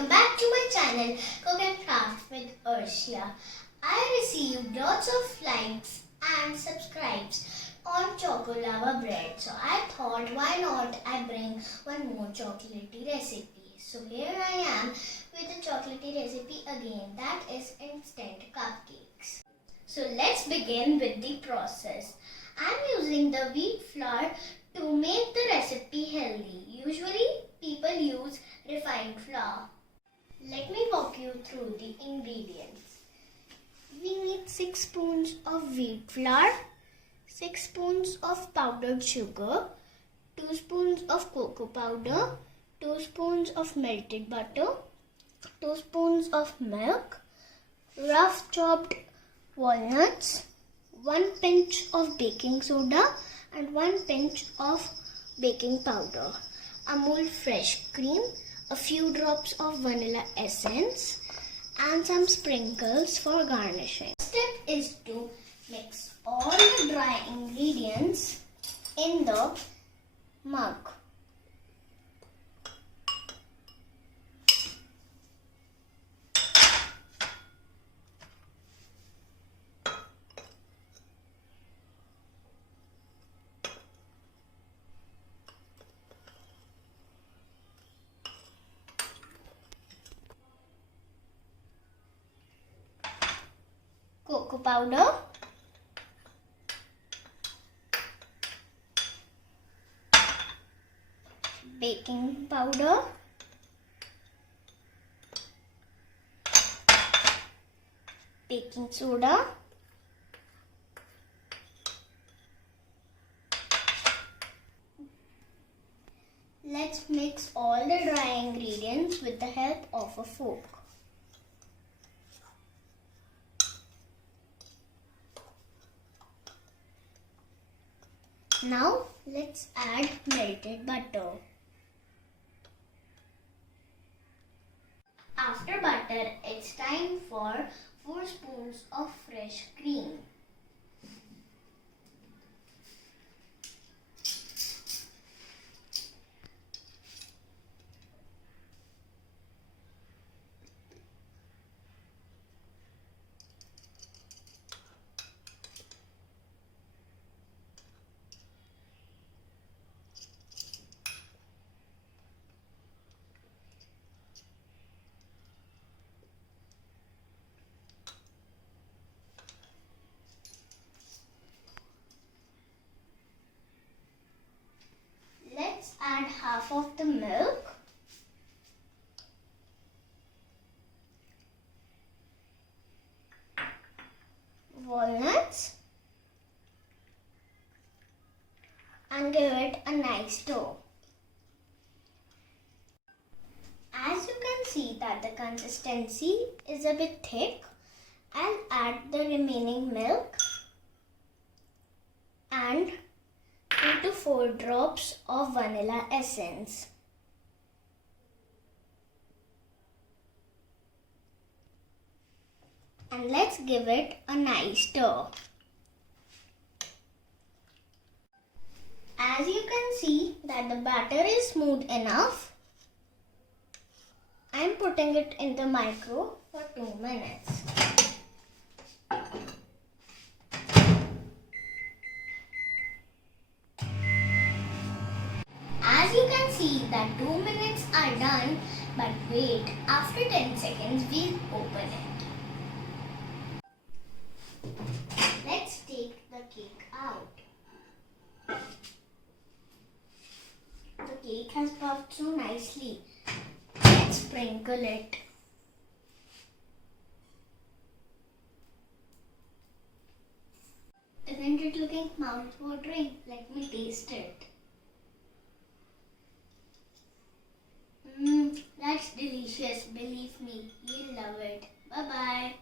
welcome back to my channel Cook and Craft with Arshia. I received lots of likes and subscribes on Choco Lava bread. So I thought, why not I bring one more chocolatey recipe. So here I am with a chocolatey recipe again, that is instant cupcakes. So let's begin with the process. I'm using the wheat flour to make the recipe healthy. Usually people use refined flour. Let me walk you through the ingredients. We need 6 spoons of wheat flour, 6 spoons of powdered sugar, 2 spoons of cocoa powder, 2 spoons of melted butter, 2 spoons of milk, rough chopped walnuts, 1 pinch of baking soda and 1 pinch of baking powder, Amul fresh cream, a few drops of vanilla essence and some sprinkles for garnishing. The step is to mix all the dry ingredients in the mug. Cocoa powder, baking powder, baking soda, let's mix all the dry ingredients with the help of a fork. Now let's add melted butter. After butter, it's time for 4 spoons of fresh cream. Let's add half of the milk, walnuts and give it a nice stir. As you can see that the consistency is a bit thick, I'll add the remaining milk and 2 to 4 drops of vanilla essence. And let's give it a nice stir. As you can see that the batter is smooth enough, I am putting it in the micro for 2 minutes. As you can see that 2 minutes are done, but wait, after 10 seconds we'll open it. Let's take the cake out. The cake has puffed so nicely. Let's sprinkle it. Isn't it looking mouth-watering? Let me taste it. That's delicious. Believe me, you'll love it. Bye-bye.